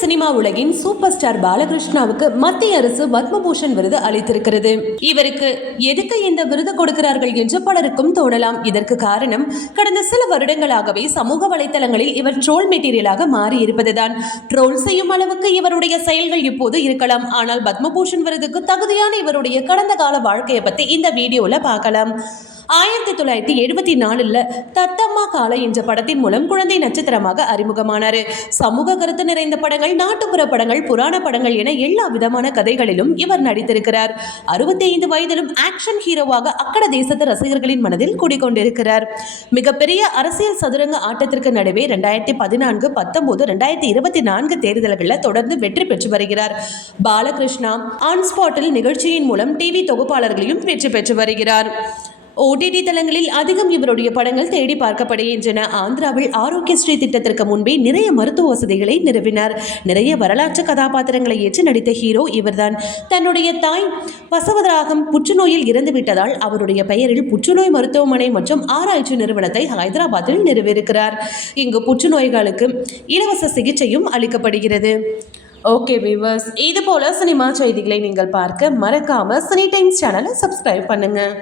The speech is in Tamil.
சினிமா உலகின் சூப்பர் ஸ்டார் பாலகிருஷ்ணாவுக்கு மத்திய அரசு பத்மபூஷன் விருது அளித்திருக்கிறது. இவருக்கு எதுக்கு இந்த விருது கொடுக்கிறார்கள் என்று பலருக்கும் தோணலாம். இதற்கு காரணம் கடந்த சில வருடங்களாகவே சமூக வலைத்தளங்களில் இவர் ட்ரோல் மெட்டீரியலாக மாறி இருப்பதுதான் ட்ரோல் செய்யும் அளவுக்கு இவருடைய செயல்கள் இப்போது இருக்கலாம். ஆனால் பத்மபூஷன் விருதுக்கு தகுதியான இவருடைய கடந்த கால வாழ்க்கையை பத்தி இந்த வீடியோல பார்க்கலாம். ஆயிரத்தி தொள்ளாயிரத்தி எழுபத்தி நாலுல தத்தம்மா காலை என்ற படத்தின் மூலம் குழந்தை நட்சத்திரமாக அறிமுகமானார். சமூக கருத்து நிறைந்த படங்கள் நாட்டுப்புற படங்கள் புராண படங்கள் என எல்லா விதமான கதைகளிலும் இவர் நடித்திருக்கிறார். அறுபத்தி ஐந்து வயதிலும் ஆக்ஷன் ஹீரோவாக அக்கட தேசத்து ரசிகர்களின் மனதில் குடிக்கொண்டிருக்கிறார் மிகப்பெரிய அரசியல் சதுரங்க ஆட்டத்திற்கு நடுவே ரெண்டாயிரத்தி பதினான்கு பத்தொன்பது ரெண்டாயிரத்தி இருபத்தி நான்கு தேர்தல்களில் தொடர்ந்து வெற்றி பெற்று வருகிறார். பாலகிருஷ்ணா ஆன் ஸ்பாட்டில் நிகழ்ச்சியின் மூலம் டிவி தொகுப்பாளர்களையும் வெற்றி பெற்று வருகிறார். ஓடிடி தளங்களில் அதிகம் இவருடைய படங்கள் தேடி பார்க்கப்படுகின்றன. ஆந்திராவில் ஆரோக்கியஸ்ரீ திட்டத்திற்கு முன்பே நிறைய மருத்துவ வசதிகளை நிறுவினார். நிறைய வரலாற்று கதாபாத்திரங்களை ஏற்று நடித்த ஹீரோ இவர்தான். தன்னுடைய தாய் வசவதராகம் புற்றுநோயில் இறந்துவிட்டதால் அவருடைய பெயரில் புற்றுநோய் மருத்துவமனை மற்றும் ஆராய்ச்சி நிறுவனத்தை ஹைதராபாத்தில் நிறுவியிருக்கிறார். இங்கு புற்றுநோய்களுக்கு இலவச சிகிச்சையும் அளிக்கப்படுகிறது. ஓகே விவர்ஸ் இது போல சினிமா செய்திகளை நீங்கள் பார்க்க மறக்காம சினி டைம்ஸ் சேனலை சப்ஸ்கிரைப் பண்ணுங்கள்